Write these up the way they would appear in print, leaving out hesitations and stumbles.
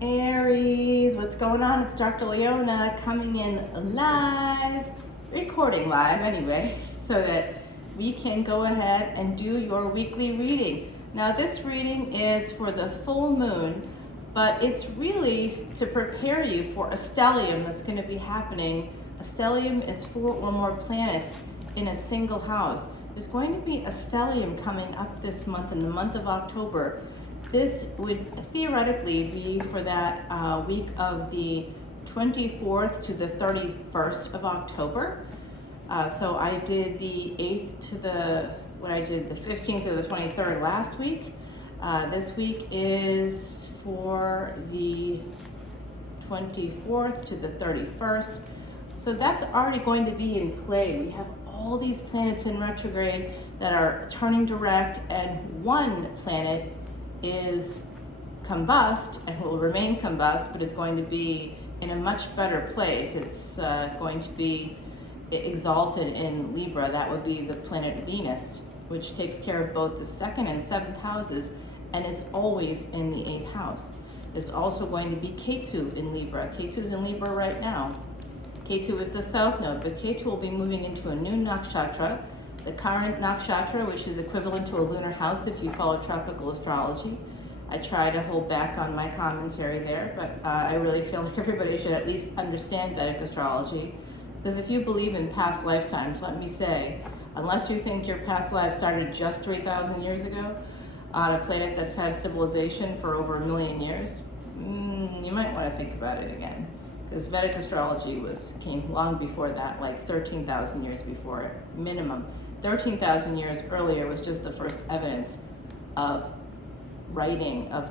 Aries, what's going on? It's Dr. Leona coming in live, recording live anyway, so that we can go ahead and do your weekly reading. Now this reading is for the full moon, but it's really to prepare you for a stellium that's going to be happening. A stellium is 4 or more planets in a single house. There's going to be a stellium coming up this month, in the month of October. This would theoretically be for that week of the 24th to the 31st of October. So I did the 8th to the 15th to the 23rd last week. This week is for the 24th to the 31st. So that's already going to be in play. We have all these planets in retrograde that are turning direct, and one planet is combust and will remain combust, but is going to be in a much better place. It's going to be exalted in Libra. That would be the planet Venus, which takes care of both the 2nd and 7th houses and is always in the 8th house. There's also going to be Ketu in Libra. Ketu is in Libra right now. Ketu is the south node, but Ketu will be moving into a new nakshatra, the current nakshatra, which is equivalent to a lunar house if you follow tropical astrology. I try to hold back on my commentary there, but I really feel like everybody should at least understand Vedic astrology, because if you believe in past lifetimes, let me say, unless you think your past life started just 3,000 years ago on a planet that's had civilization for over 1 million years, you might want to think about it again. Because Vedic astrology came long before that, like 13,000 years before it, minimum. 13,000 years earlier was just the first evidence of writing of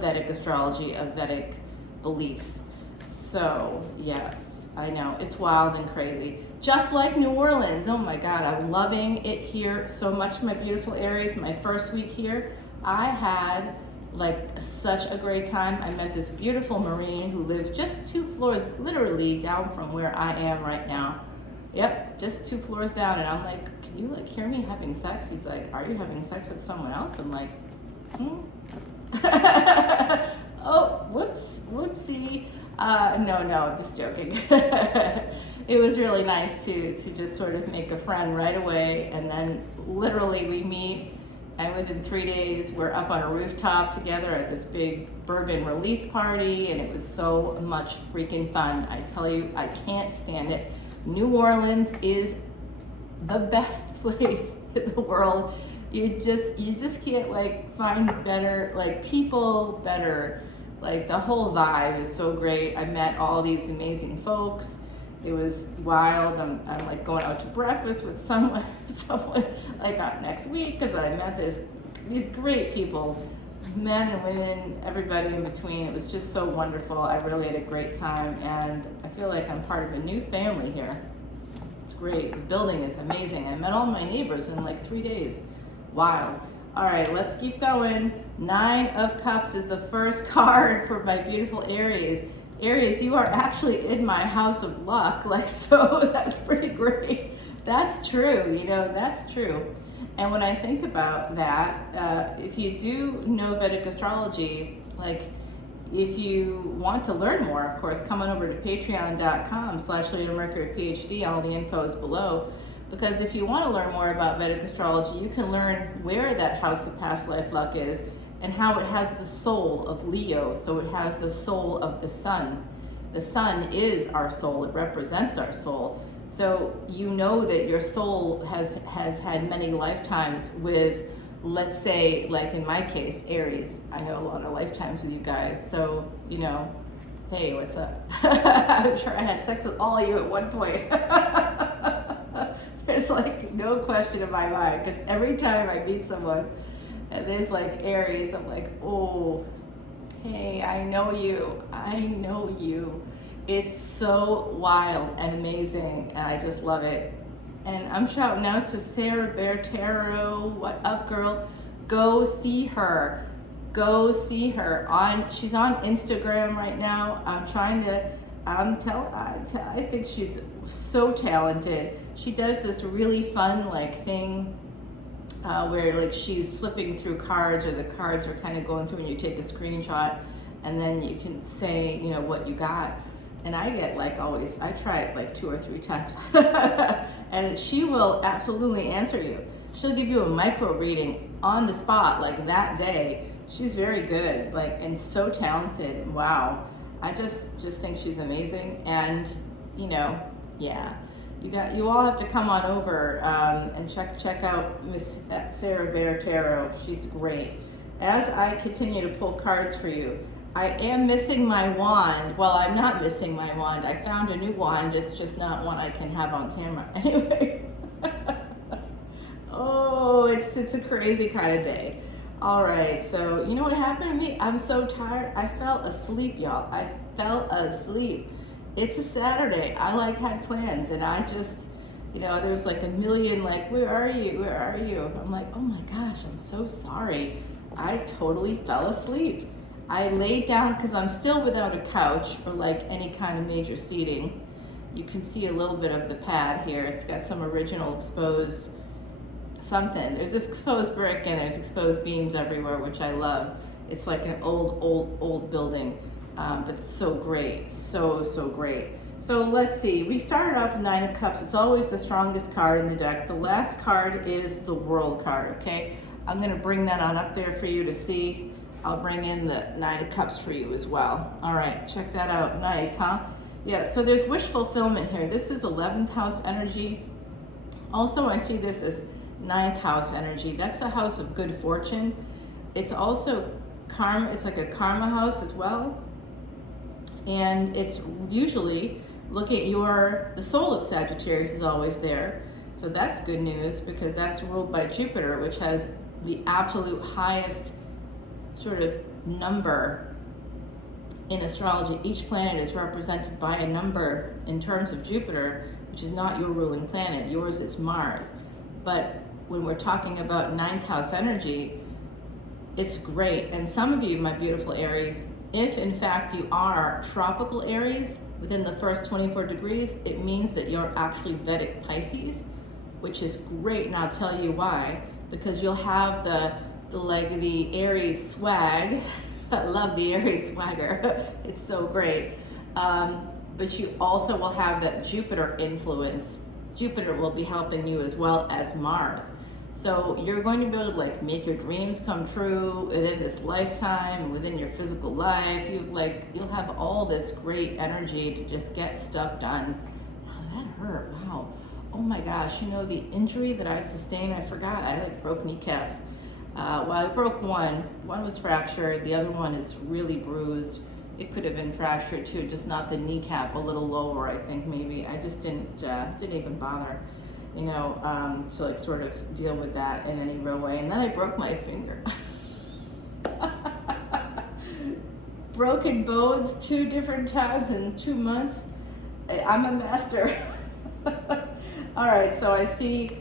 Vedic astrology, of Vedic beliefs. So yes, I know, it's wild and crazy. Just like New Orleans, oh my God, I'm loving it here so much, my beautiful Aries. My first week here, I had like such a great time. I met this beautiful Marine who lives just 2 floors literally down from where I am right now. Yep, just 2 floors down, and I'm like, can you like hear me having sex? He's like, are you having sex with someone else? I'm like, oh, whoopsie. No, I'm just joking. It was really nice to just sort of make a friend right away, and then literally we meet, and within 3 days we're up on a rooftop together at this big bourbon release party, and it was so much freaking fun. I tell you, I can't stand it. New Orleans is the best place in the world. You just can't like find better like people, better, like the whole vibe is so great. I met all these amazing folks. It was wild. I'm like going out to breakfast with someone like next week, because I met these great people, men and women, everybody in between. It was just so wonderful. I really had a great time, and I feel like I'm part of a new family here. It's great. The building is amazing. I met all my neighbors in like 3 days. Wild. All right, let's keep going. 9 of Cups is the first card for my beautiful Aries. Aries, you are actually in my house of luck, like, so that's pretty great. That's true, that's true. And when I think about that, if you do know Vedic astrology, like, if you want to learn more, of course, come on over to patreon.com/leonamercuryphd. All the info is below. Because if you want to learn more about Vedic astrology, you can learn where that house of past life luck is, and how it has the soul of Leo. So it has the soul of the sun. The sun is our soul. It represents our soul. So you know that your soul has had many lifetimes with, let's say, like in my case, Aries. I have a lot of lifetimes with you guys. So, hey, what's up? I'm sure I had sex with all of you at one point. There's like no question in my mind, because every time I meet someone and there's like Aries, I'm like, oh, hey, I know you. It's so wild and amazing, and I just love it. And I'm shouting out to Sarah Bear Tarot. What up, girl? Go see her. She's on Instagram right now. I think she's so talented. She does this really fun like thing where like she's flipping through cards, or the cards are kind of going through and you take a screenshot. and then you can say, you know, what you got. And I get like always, I try it like 2 or 3 times. And she will absolutely answer you. She'll give you a micro reading on the spot, like that day. She's very good, like, and so talented. Wow. I just think she's amazing. And, you know, yeah. You all have to come on over and check out Miss Sarah Bear Tarot. She's great. As I continue to pull cards for you, I am missing my wand. Well, I'm not missing my wand. I found a new wand. It's just not one I can have on camera. Anyway. Oh, it's a crazy kind of day. All right, so you know what happened to me? I'm so tired. I fell asleep, y'all. I fell asleep. It's a Saturday. I like had plans, and I just, you know, there was like a million like, where are you? Where are you? I'm like, oh my gosh, I'm so sorry. I totally fell asleep. I laid down because I'm still without a couch or like any kind of major seating. You can see a little bit of the pad here. It's got some original exposed something. There's this exposed brick and there's exposed beams everywhere, which I love. It's like an old building, but so great, so great. So let's see, we started off with 9 of Cups. It's always the strongest card in the deck. The last card is the World card, okay? I'm gonna bring that on up there for you to see. I'll bring in the 9 of Cups for you as well. All right, check that out, nice, huh? Yeah, so there's wish fulfillment here. This is 11th house energy. Also, I see this as 9th house energy. That's the house of good fortune. It's also karma, it's like a karma house as well. And it's usually, look at the soul of Sagittarius is always there. So that's good news because that's ruled by Jupiter, which has the absolute highest sort of number in astrology. Each planet is represented by a number in terms of Jupiter, which is not your ruling planet. Yours is Mars. But when we're talking about 9th house energy, it's great. And some of you, my beautiful Aries, if in fact you are tropical Aries within the first 24 degrees, it means that you're actually Vedic Pisces, which is great. And I'll tell you why. Because you'll have the Aries swag. I love the Aries swagger. It's so great. But you also will have that Jupiter influence. Jupiter will be helping you as well as Mars. So you're going to be able to like make your dreams come true within this lifetime, within your physical life. You'll have all this great energy to just get stuff done. Oh, that hurt, wow. Oh my gosh, you know the injury that I sustained, I forgot, I like broke kneecaps. Well, I broke one was fractured, the other one is really bruised. It could have been fractured too, just not the kneecap, a little lower, I think maybe. I just didn't even bother, you know, to like sort of deal with that in any real way. And then I broke my finger. Broken bones 2 different times in 2 months. I'm a master. All right, so I see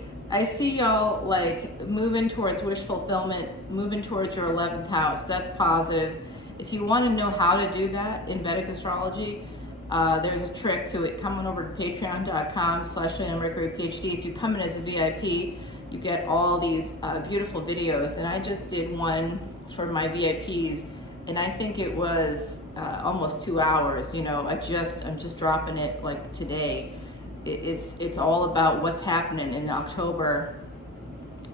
y'all like moving towards wish fulfillment, moving towards your 11th house. That's positive. If you want to know how to do that in Vedic Astrology, there's a trick to it. Come on over to patreon.com/leonamercuryphd. If you come in as a VIP, you get all these beautiful videos. And I just did one for my VIPs, and I think it was almost 2 hours. You know, I'm just dropping it like today. It's all about what's happening in October,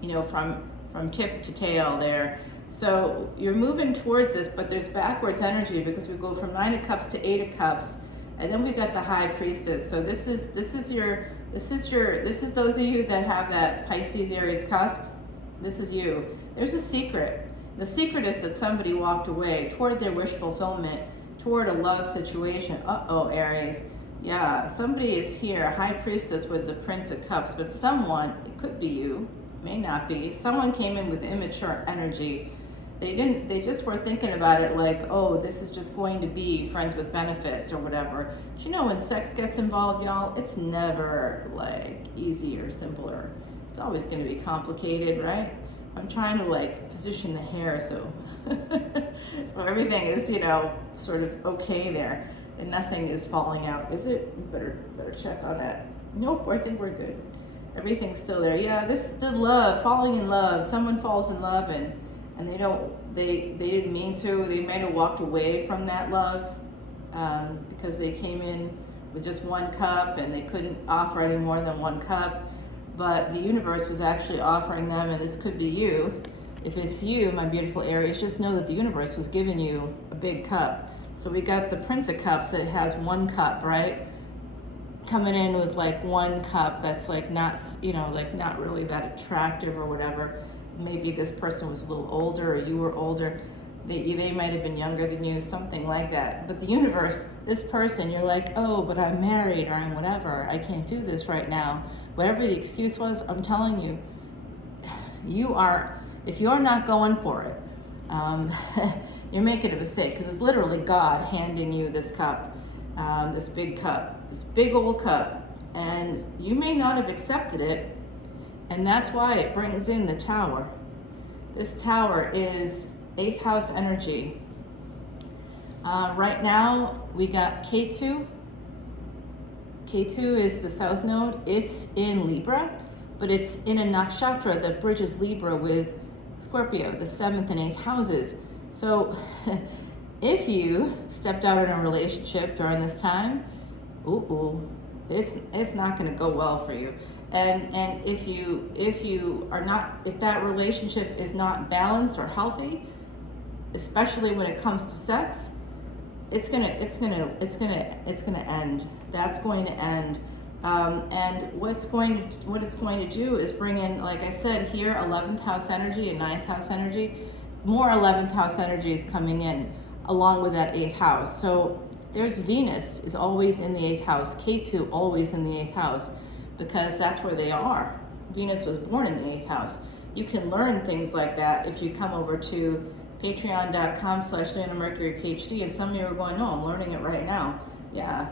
you know, from tip to tail there. So you're moving towards this, but there's backwards energy because we go from 9 of Cups to 8 of Cups, and then we got the High Priestess. So this is those of you that have that Pisces Aries cusp. This is you. There's a secret. The secret is that somebody walked away toward their wish fulfillment, toward a love situation. Uh-oh, Aries. Yeah, somebody is here, High Priestess with the Prince of Cups, but someone, it could be you, may not be, someone came in with immature energy. They just were thinking about it like, oh, this is just going to be friends with benefits or whatever. But you know, when sex gets involved, y'all, it's never like easy or simpler. It's always going to be complicated, right? I'm trying to like position the hair so so everything is, you know, sort of okay there and nothing is falling out. Is it? Better check on that. Nope, I think we're good. Everything's still there. Yeah, the love, falling in love. Someone falls in love and and they didn't mean to. They might have walked away from that love because they came in with just one cup and they couldn't offer any more than one cup. But the universe was actually offering them, and this could be you. If it's you, my beautiful Aries, just know that the universe was giving you a big cup. So we got the Prince of Cups that has one cup, right? Coming in with like one cup that's like not, like not really that attractive or whatever. Maybe this person was a little older or you were older. They might have been younger than you, something like that. But the universe, this person, you're like, oh, but I'm married or I'm whatever. I can't do this right now. Whatever the excuse was, I'm telling you, if you're not going for it, you're making a mistake, because it's literally God handing you this cup, this big cup, this big old cup, and you may not have accepted it, and that's why it brings in the Tower. This Tower is 8th house energy. Right now, we got K2. K2 is the south node. It's in Libra, but it's in a nakshatra that bridges Libra with Scorpio, the 7th and 8th houses. So if you stepped out in a relationship during this time, it's not going to go well for you. And if that relationship is not balanced or healthy, especially when it comes to sex, it's gonna end. That's going to end. And what it's going to do is bring in, like I said here, 11th house energy and 9th house energy. More 11th house energy is coming in along with that 8th house. So there's Venus is always in the 8th house, K2 always in the 8th house, because that's where they are. Venus was born in the 8th house. You can learn things like that if you come over to patreon.com/leonamercuryphd, and some of you are going, no, I'm learning it right now. Yeah,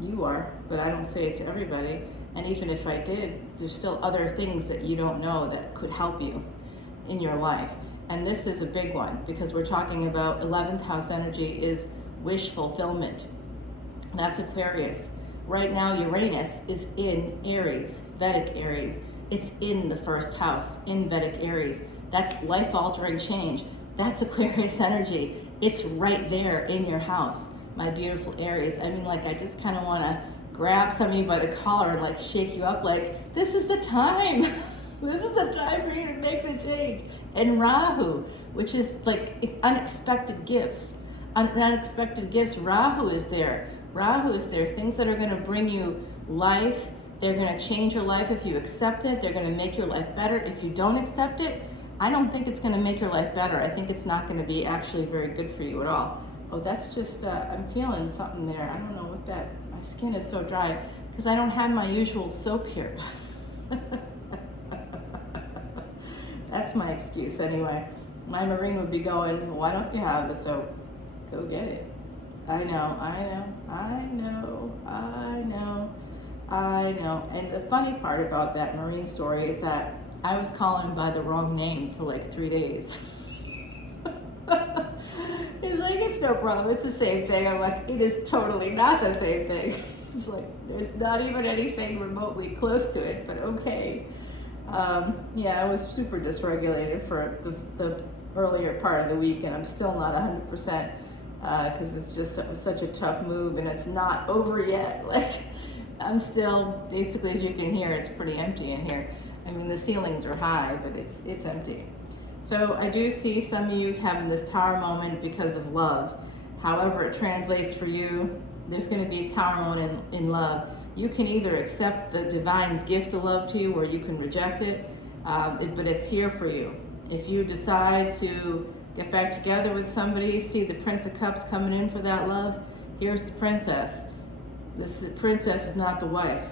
you are, but I don't say it to everybody. And even if I did, there's still other things that you don't know that could help you in your life. And this is a big one, because we're talking about 11th house energy is wish fulfillment. That's Aquarius. Right now, Uranus is in Aries, Vedic Aries. It's in the 1st house, in Vedic Aries. That's life-altering change. That's Aquarius energy. It's right there in your house, my beautiful Aries. I mean, like, I just kind of want to grab somebody by the collar and like shake you up, like, this is the time. This is the time for you to make the change. And Rahu, which is like unexpected gifts. Unexpected gifts. Rahu is there. Rahu is there. Things that are going to bring you life. They're going to change your life if you accept it. They're going to make your life better. If you don't accept it, I don't think it's going to make your life better. I think it's not going to be actually very good for you at all. Oh, that's just, I'm feeling something there. I don't know what that, my skin is so dry because I don't have my usual soap here. That's my excuse anyway. My Marine would be going, why don't you have the soap? Go get it. I know. And the funny part about that Marine story is that I was calling by the wrong name for like 3 days. He's like, it's no problem, it's the same thing. I'm like, it is totally not the same thing. It's like, there's not even anything remotely close to it, but okay. Yeah, I was super dysregulated for the earlier part of the week, and I'm still not 100% because it's just such a tough move, and it's not over yet. Like, I'm still, basically, as you can hear, it's pretty empty in here. I mean, the ceilings are high, but it's empty. So I do see some of you having this Tower moment because of love. However it translates for you, there's going to be a Tower moment in love. You can either accept the divine's gift of love to you, or you can reject it, but it's here for you. If you decide to get back together with somebody, see the Prince of Cups coming in for that love, here's the Princess. This Princess is not the wife.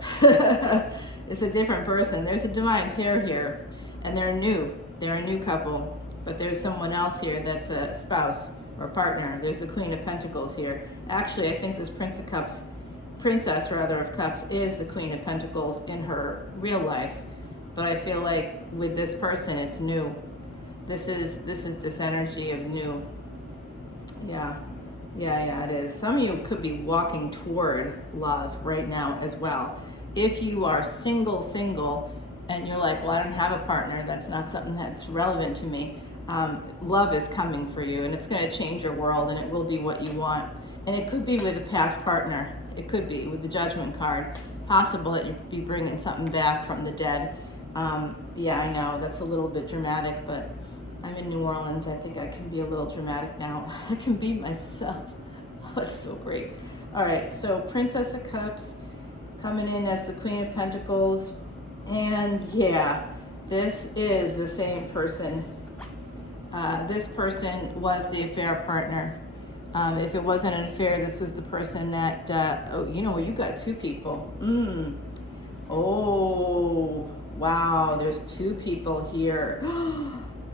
It's a different person. There's a divine pair here, and they're new. They're a new couple, but there's someone else here that's a spouse or partner. There's the Queen of Pentacles here. Actually, I think this Princess of Cups is the Queen of Pentacles in her real life, but I feel like with this person, it's new. This is this energy of new. Yeah, it is. Some of you could be walking toward love right now as well. If you are single, and you're like, well, I don't have a partner, that's not something that's relevant to me. love is coming for you, and it's going to change your world, and it will be what you want. And it could be with a past partner. It could be with the Judgment card. Possible that you'd be bringing something back from the dead. Yeah, I know that's a little bit dramatic, but I'm in New Orleans. I think I can be a little dramatic now. I can be myself. Oh, it's so great. All right, so Princess of Cups coming in as the Queen of Pentacles. And yeah, this is the same person. This person was the affair partner. If it wasn't an affair, this was the person that, oh, you know, you got two people. Oh, wow, there's two people here.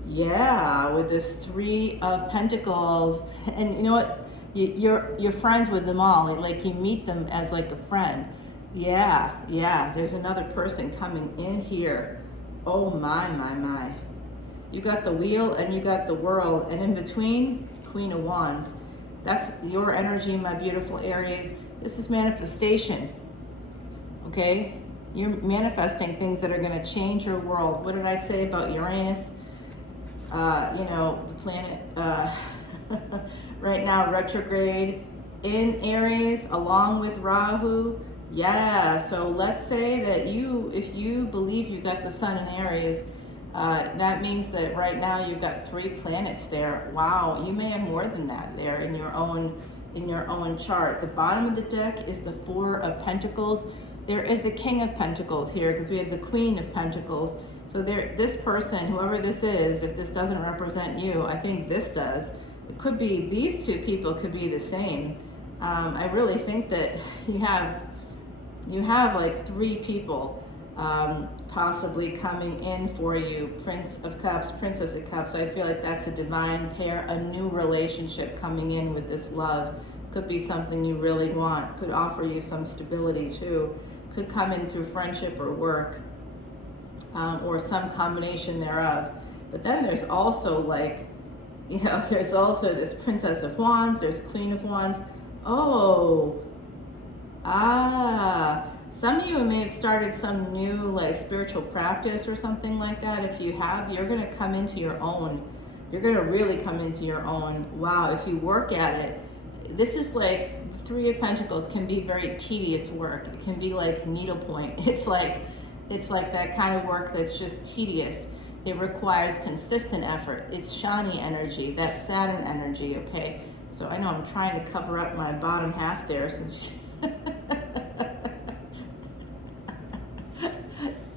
Yeah, with this Three of Pentacles. And you know what? You're friends with them all. Like you meet them as like a friend. Yeah, there's another person coming in here. Oh my. You got the Wheel and you got the World, and in between, Queen of Wands. That's your energy, my beautiful Aries. This is manifestation, okay? You're manifesting things that are gonna change your world. What did I say about Uranus? You know, the planet right now retrograde in Aries along with Rahu. Yeah, so let's say that if you believe you got the sun in Aries, that means that right now you've got 3 planets there. Wow, you may have more than that there in your own chart. The bottom of the deck is the Four of Pentacles. There is a King of Pentacles here because we have the Queen of Pentacles. So this person, whoever this is, if this doesn't represent you, I think this does. It could be, these two people could be the same. I really think that you have like 3 people possibly coming in for you. Prince of Cups, Princess of Cups. I feel like that's a divine pair, a new relationship coming in with this love. Could be something you really want. Could offer you some stability too. Could come in through friendship or work, or some combination thereof. But then there's also like, you know, there's also this Princess of Wands, there's Queen of Wands. Oh, some of you may have started some new like spiritual practice or something like that. If you have, you're going to come into your own. You're going to really come into your own. Wow, if you work at it, this is like, Three of Pentacles can be very tedious work. It can be like needlepoint. It's like that kind of work that's just tedious. It requires consistent effort. It's Shani energy, that's Saturn energy, okay? So I know I'm trying to cover up my bottom half there since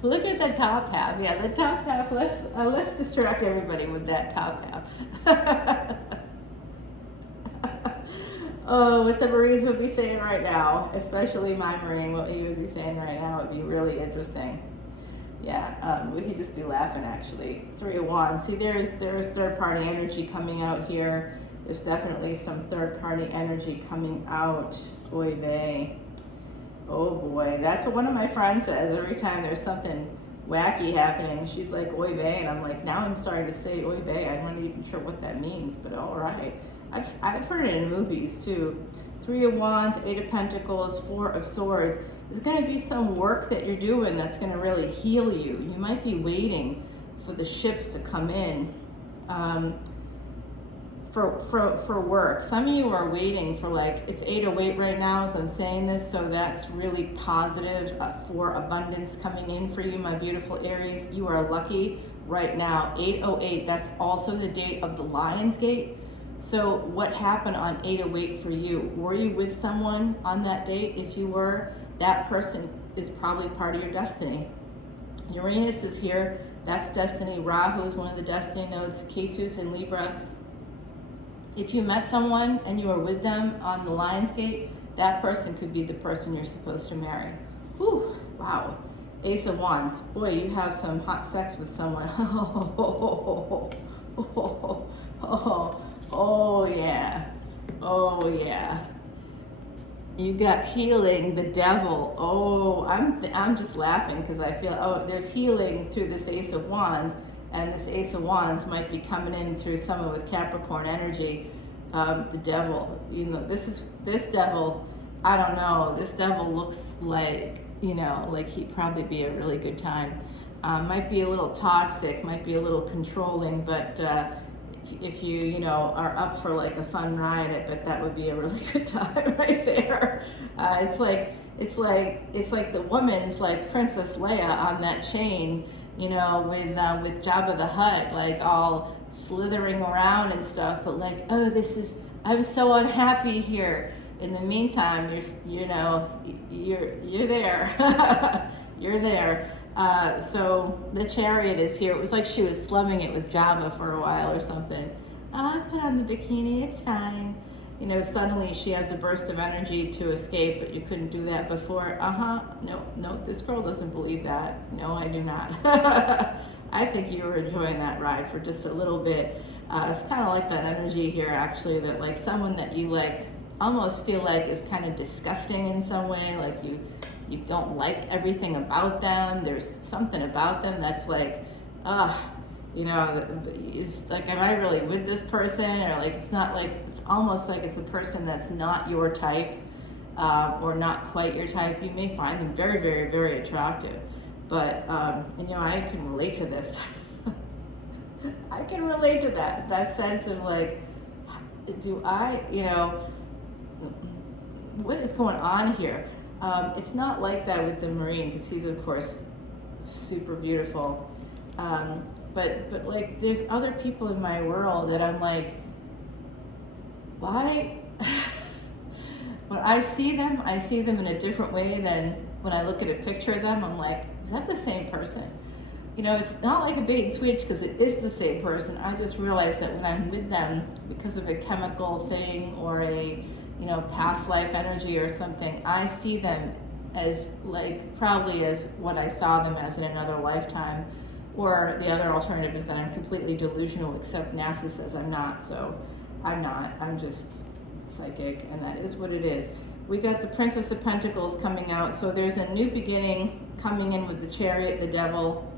look at the top half. Yeah, the top half, let's distract everybody with that top half. Oh, what the Marines would be saying right now, especially my Marine, what he would be saying right now would be really interesting. Yeah, we could just be laughing actually. 3 of Wands. See, there's third-party energy coming out here. There's definitely some third-party energy coming out. Oy vey. Oh boy, that's what one of my friends says every time there's something wacky happening. She's like, oy vey, and I'm like, now I'm starting to say oy vey. I'm not even sure what that means, but all right. I've heard it in movies too. 3 of Wands, 8 of Pentacles, 4 of Swords. There's going to be some work that you're doing that's going to really heal you. You might be waiting for the ships to come in for work. Some of you are waiting for, like, it's 808 right now as I'm saying this, so that's really positive for abundance coming in for you, my beautiful Aries. You are lucky right now. 808, that's also the date of the Lion's Gate. So what happened on 808 for you? Were you with someone on that date? If you were, that person is probably part of your destiny. Uranus is here. That's destiny. Rahu is one of the destiny nodes. Ketu's in Libra. If you met someone and you were with them on the Lion's Gate, that person could be the person you're supposed to marry. Whew, wow. Ace of Wands. Boy, you have some hot sex with someone. Oh yeah. Oh yeah. You got healing, the Devil. Oh, I'm just laughing because I feel, oh, there's healing through this Ace of Wands, and this Ace of Wands might be coming in through someone with Capricorn energy. The Devil, you know, this Devil, I don't know, this Devil looks like, you know, like he'd probably be a really good time. Might be a little toxic, might be a little controlling, but if you, you know, are up for like a fun ride, I bet that would be a really good time right there. It's like the woman's like Princess Leia on that chain, you know, with Jabba the Hutt, like all slithering around and stuff. But like, oh, I'm so unhappy here. In the meantime, you're there. You're there. So the chariot is here. It was like she was slumming it with Jabba for a while or something. I put on the bikini, it's fine. You know, suddenly she has a burst of energy to escape, but you couldn't do that before. No, this girl doesn't believe that. No, I do not. I think you were enjoying that ride for just a little bit. It's kind of like that energy here, actually, that like someone that you like almost feel like is kind of disgusting in some way, like you don't like everything about them. There's something about them that's like, you know, it's like, am I really with this person? Or like, it's not like, it's almost like it's a person that's not your type, or not quite your type. You may find them very, very, very attractive. But, and, you know, I can relate to this. I can relate to that sense of like, do I, you know, what is going on here? It's not like that with the Marine, because he's of course super beautiful. But like there's other people in my world that I'm like, why? When I see them in a different way than when I look at a picture of them. I'm like, is that the same person? You know, it's not like a bait and switch because it is the same person. I just realized that when I'm with them, because of a chemical thing or a, you know, past life energy or something, I see them as like probably as what I saw them as in another lifetime. Or the other alternative is that I'm completely delusional, except NASA says I'm not, so I'm not. I'm just psychic, and that is what it is. We got the Princess of Pentacles coming out, so there's a new beginning coming in with the Chariot, the Devil,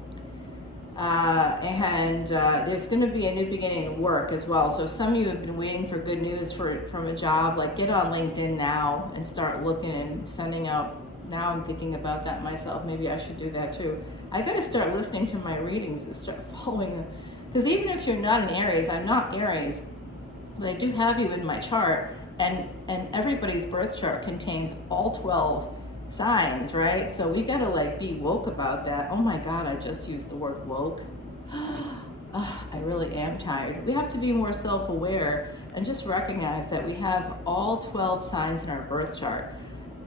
and there's going to be a new beginning at work as well. So if some of you have been waiting for good news from a job, like get on LinkedIn now and start looking and sending out. Now I'm thinking about that myself. Maybe I should do that too. I got to start listening to my readings and start following them. Because even if you're not an Aries, I'm not Aries, but I do have you in my chart, and everybody's birth chart contains all 12 signs, right? So we got to like be woke about that. Oh my God, I just used the word woke. I really am tired. We have to be more self-aware and just recognize that we have all 12 signs in our birth chart.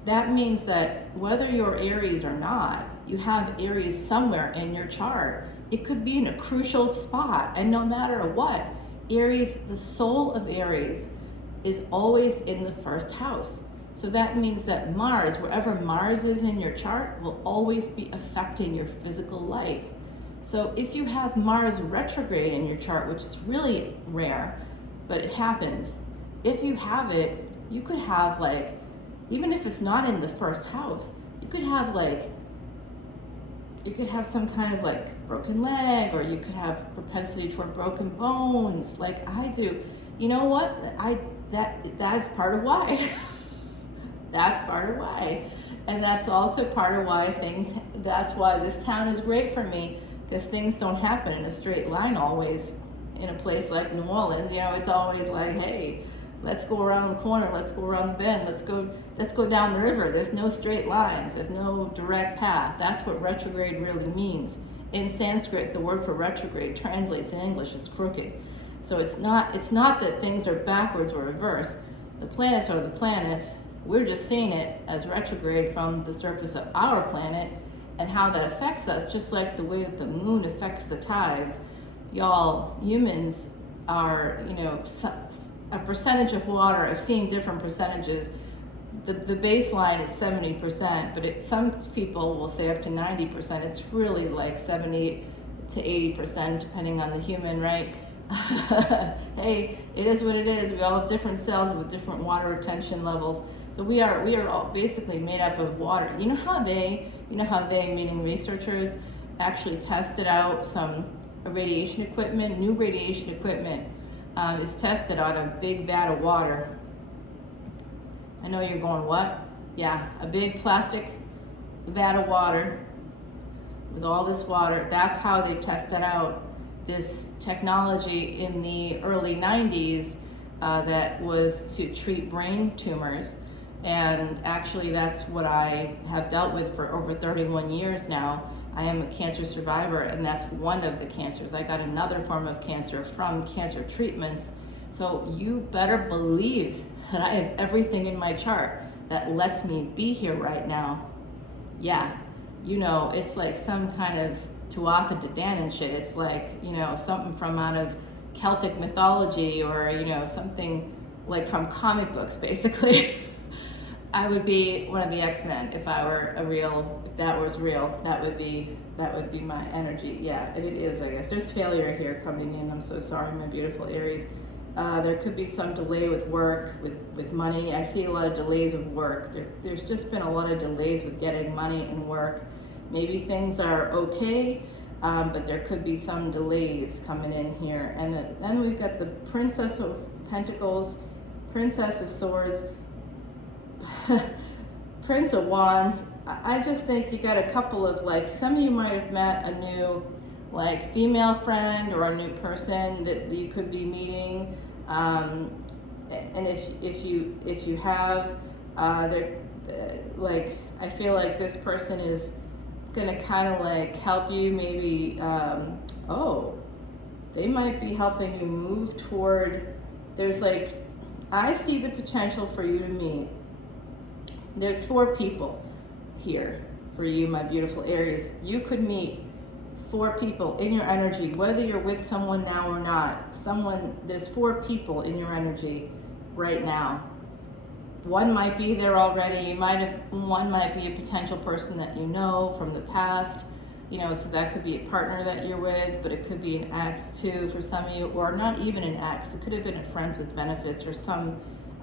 That means that whether you're Aries or not, you have Aries somewhere in your chart. It could be in a crucial spot, and no matter what, Aries, the soul of Aries, is always in the first house. So that means that Mars, wherever Mars is in your chart, will always be affecting your physical life. So if you have Mars retrograde in your chart, which is really rare, but it happens, if you have it, you could have like, even if it's not in the first house, you could have some kind of like broken leg, or you could have propensity toward broken bones, like I do. You know what? That's part of why. That's part of why. And that's also part of why that's why this town is great for me, because things don't happen in a straight line always in a place like New Orleans. You know, it's always like, hey, let's go around the corner, let's go around the bend, let's go down the river. There's no straight lines, there's no direct path. That's what retrograde really means. In Sanskrit, the word for retrograde translates in English as crooked. So it's not that things are backwards or reverse. The planets are the planets. We're just seeing it as retrograde from the surface of our planet, and how that affects us, just like the way that the moon affects the tides. Y'all, humans are, you know, a percentage of water. I've seen different percentages. The baseline is 70%, but some people will say up to 90%. It's really like 70 to 80%, depending on the human, right? Hey, it is what it is. We all have different cells with different water retention levels. So we are all basically made up of water. You know how they, meaning researchers, actually tested out some radiation equipment, new radiation equipment is tested on a big vat of water. I know you're going, what? Yeah, a big plastic vat of water with all this water. That's how they test it out. this technology in the early 90s that was to treat brain tumors. And actually that's what I have dealt with for over 31 years now. I am a cancer survivor, and that's one of the cancers. I got another form of cancer from cancer treatments. So you better believe that I have everything in my chart that lets me be here right now. Yeah, you know, it's like some kind of Tuatha De Danann shit. It's like, you know, something from out of Celtic mythology, or, you know, something like from comic books, basically. I would be one of the X-Men if I were if that was real. That would be my energy. Yeah, it is, I guess. There's failure here coming in. I'm so sorry, my beautiful Aries. There could be some delay with work, with money. I see a lot of delays with work. There's just been a lot of delays with getting money and work. Maybe things are okay, but there could be some delays coming in here. And then we've got the Princess of Pentacles, Princess of Swords, Prince of Wands. I just think you got a couple of, like, some of you might have met a new, like, female friend or a new person that you could be meeting. And if you have, like, I feel like this person is gonna kind of like help you, maybe, they might be helping you move toward, there's like, I see the potential for you to meet. There's 4 people here for you, my beautiful Aries. You could meet 4 people in your energy, whether you're with someone now or not. There's 4 people in your energy right now. One might be there already. One might be a potential person that you know from the past. You know, so that could be a partner that you're with, but it could be an ex too for some of you, or not even an ex. It could have been a friends with benefits, or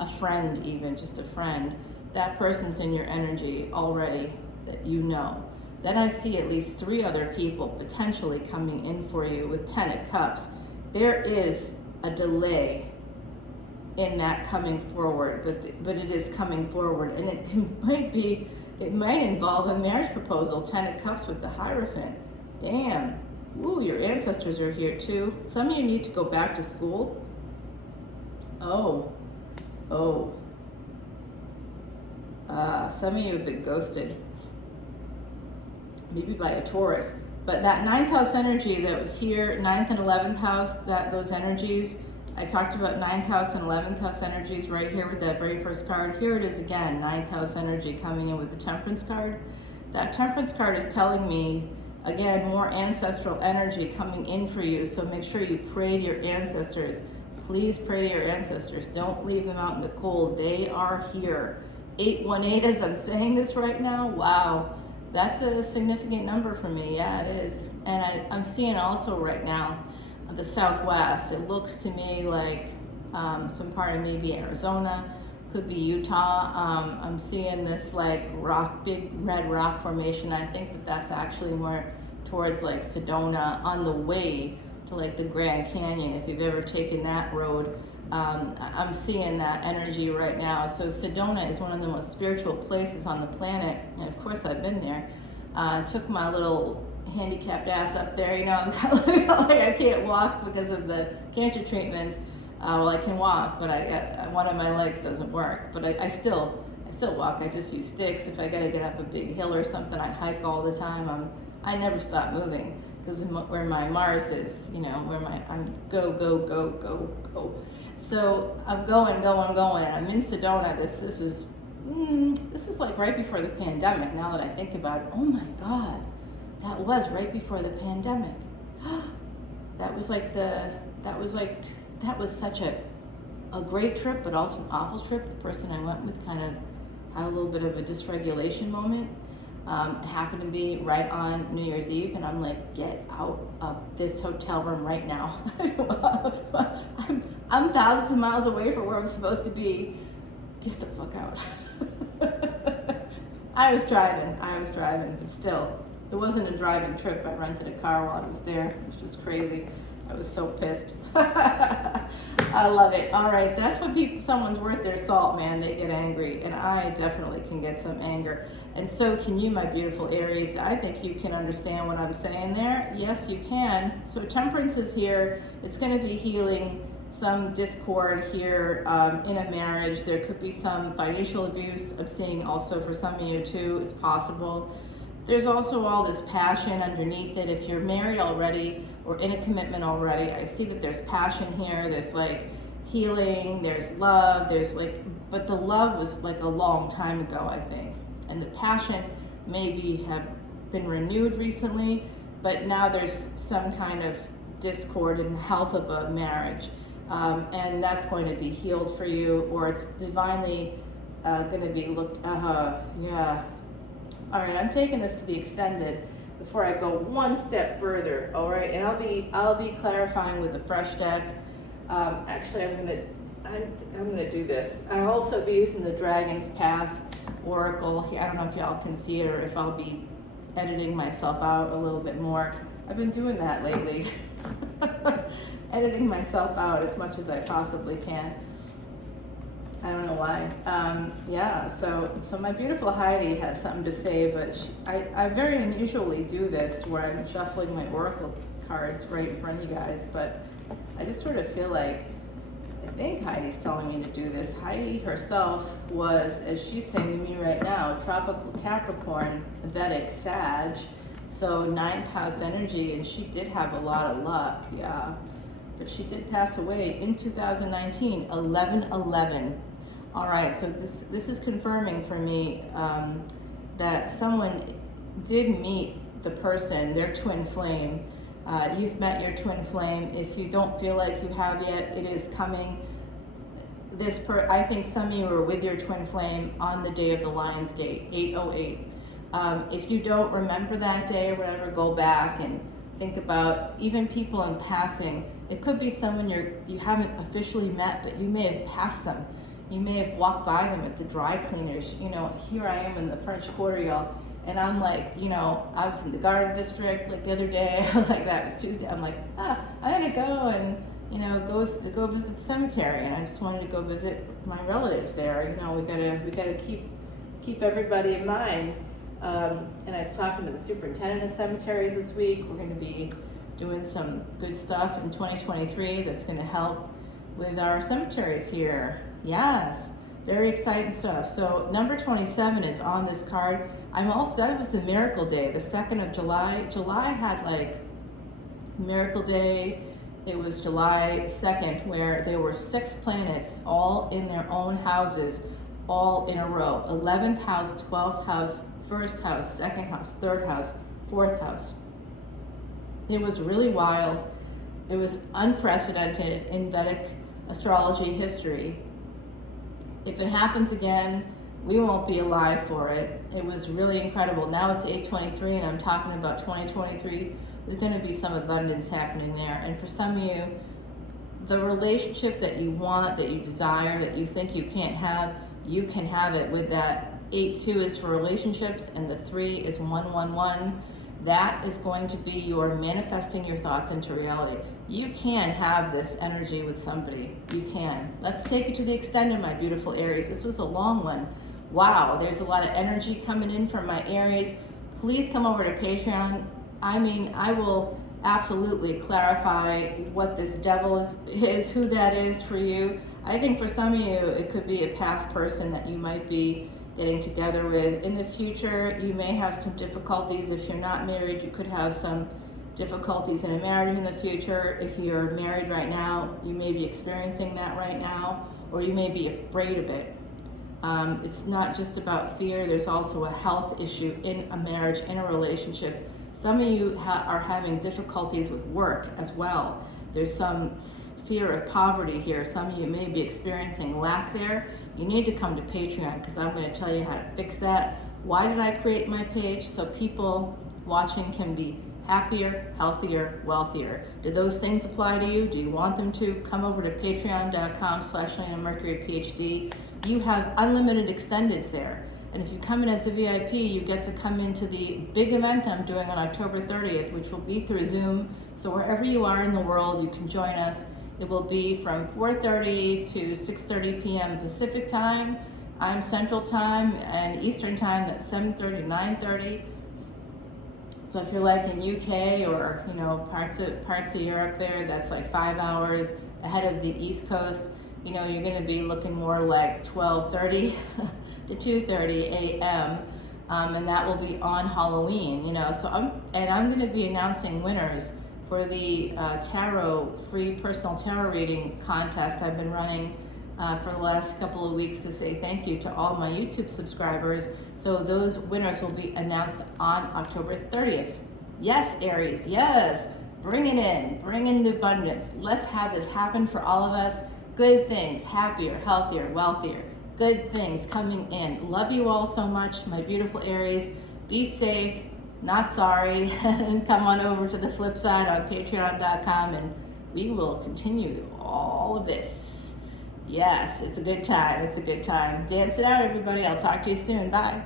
a friend even, just a friend. That person's in your energy already that you know. Then I see at least 3 other people potentially coming in for you with 10 of Cups. There is a delay in that coming forward, but it is coming forward, and it might involve a marriage proposal. 10 of Cups with the Hierophant. Damn. Ooh, your ancestors are here too. Some of you need to go back to school. Some of you have been ghosted, maybe by a Taurus. But that 9th house energy that was here, 9th and 11th house, those energies, I talked about 9th house and 11th house energies right here with that very first card. Here it is again, 9th house energy coming in with the Temperance card. That Temperance card is telling me, again, more ancestral energy coming in for you. So make sure you pray to your ancestors. Please pray to your ancestors. Don't leave them out in the cold. They are here. 818, as I'm saying this right now, wow, that's a significant number for me. Yeah, it is. And I'm seeing also right now the Southwest. It looks to me like some part of maybe Arizona, could be Utah. I'm seeing this like big red rock formation. I think that's actually more towards like Sedona, on the way to like the Grand Canyon, if you've ever taken that road. I'm seeing that energy right now. So Sedona is one of the most spiritual places on the planet, and of course I've been there. Took my little handicapped ass up there, you know. I'm kind of like I can't walk because of the cancer treatments. Well, I can walk, but one of my legs doesn't work. But I still walk. I just use sticks. If I gotta get up a big hill or something, I hike all the time. I never stop moving, because where my Mars is, you know, I'm go. So I'm going. I'm in Sedona. This was like right before the pandemic. Now that I think about it, oh my God, that was right before the pandemic. That was such a great trip, but also an awful trip. The person I went with kind of had a little bit of a dysregulation moment. It happened to be right on New Year's Eve, and I'm like, get out of this hotel room right now. I'm thousands of miles away from where I'm supposed to be. Get the fuck out. I was driving, but still, it wasn't a driving trip. I rented a car while I was there. It was just crazy. I was so pissed. I love it. All right, that's when someone's worth their salt, man. They get angry, and I definitely can get some anger. And so can you, my beautiful Aries. I think you can understand what I'm saying there. Yes, you can. So Temperance is here. It's going to be healing some discord here in a marriage. There could be some financial abuse. I'm seeing also for some of you too is possible. There's also all this passion underneath it. If you're married already or in a commitment already, I see that there's passion here. There's like healing, there's love, but the love was like a long time ago, I think. And the passion maybe have been renewed recently, but now there's some kind of discord in the health of a marriage. And that's going to be healed for you, or it's divinely going to be looked, yeah. All right, I'm taking this to the extended before I go one step further, all right? And I'll be clarifying with the fresh deck. Actually, I'm gonna do this. I'll also be using the Dragon's Path Oracle here. I don't know if y'all can see it or if I'll be editing myself out a little bit more. I've been doing that lately. Editing myself out as much as I possibly can. I don't know why. Yeah, so my beautiful Heidi has something to say, but I very unusually do this where I'm shuffling my Oracle cards right in front of you guys, but I just sort of feel like, I think Heidi's telling me to do this. Heidi herself was, as she's saying to me right now, tropical Capricorn, Vedic Sag, so 9th house energy, and she did have a lot of luck, yeah. But she did pass away in 2019, 11/11. All right, so this is confirming for me that someone did meet the person, their twin flame. You've met your twin flame. If you don't feel like you have yet, it is coming. I think some of you were with your twin flame on the day of the Lion's Gate, 8/08. If you don't remember that day or whatever, go back and think about even people in passing. It could be someone you haven't officially met, but you may have passed them. You may have walked by them at the dry cleaners. You know, here I am in the French Quarter, y'all, and I'm like, you know, I was in the Garden District like the other day, like that was Tuesday. I'm like, I gotta go and, you know, go visit the cemetery, and I just wanted to go visit my relatives there. You know, we gotta keep everybody in mind. And I was talking to the superintendent of cemeteries this week. We're going to be doing some good stuff in 2023 that's going to help with our cemeteries here. Yes, very exciting stuff. So number 27 is on this card. That was the Miracle Day, the 2nd of July. July had like Miracle Day. It was July 2nd, where there were 6 planets all in their own houses, all in a row. 11th house, 12th house, 1st house, 2nd house, 3rd house, 4th house. It was really wild. It was unprecedented in Vedic astrology history. If it happens again, we won't be alive for it. It was really incredible. Now it's 8/23, and I'm talking about 2023. There's going to be some abundance happening there. And for some of you, the relationship that you want, that you desire, that you think you can't have, you can have it with that. 8/2 is for relationships, and the 3 is 111. That is going to be your manifesting your thoughts into reality. You can have this energy with somebody. You can. Let's take it to the extended, my beautiful Aries. This was a long one. Wow, there's a lot of energy coming in from my Aries. Please come over to Patreon. I mean, I will absolutely clarify what this devil is, who that is for you. I think for some of you, it could be a past person that you might be getting together with. In the future, you may have some difficulties. If you're not married, you could have some difficulties in a marriage in the future. If you're married right now, you may be experiencing that right now, or you may be afraid of it. It's not just about fear. There's also a health issue in a marriage, in a relationship. Some of you are having difficulties with work as well. There's some fear of poverty here. Some of you may be experiencing lack there. You need to come to Patreon, because I'm going to tell you how to fix that. Why did I create my page? So people watching can be happier, healthier, wealthier. Do those things apply to you? Do you want them to? Come over to patreon.com/leonamercuryphd. You have unlimited extendeds there. And if you come in as a VIP, you get to come into the big event I'm doing on October 30th, which will be through Zoom. So wherever you are in the world, you can join us. It will be from 4:30 to 6:30 p.m. Pacific time. I'm Central Time, and Eastern Time, that's 7:30 to 9:30. So if you're like in UK or parts of Europe there, that's like 5 hours ahead of the East Coast. You're going to be looking more like 12:30 to 2:30 a.m. And that will be on Halloween. So I'm going to be announcing winners for the free personal tarot reading contest I've been running for the last couple of weeks to say thank you to all my YouTube subscribers. So those winners will be announced on October 30th. Yes, Aries, yes. Bring it in. Bring in the abundance. Let's have this happen for all of us. Good things, happier, healthier, wealthier. Good things coming in. Love you all so much, my beautiful Aries. Be safe, not sorry, and come on over to the flip side on patreon.com and we will continue all of this. Yes, it's a good time. It's a good time. Dance it out, everybody. I'll talk to you soon. Bye.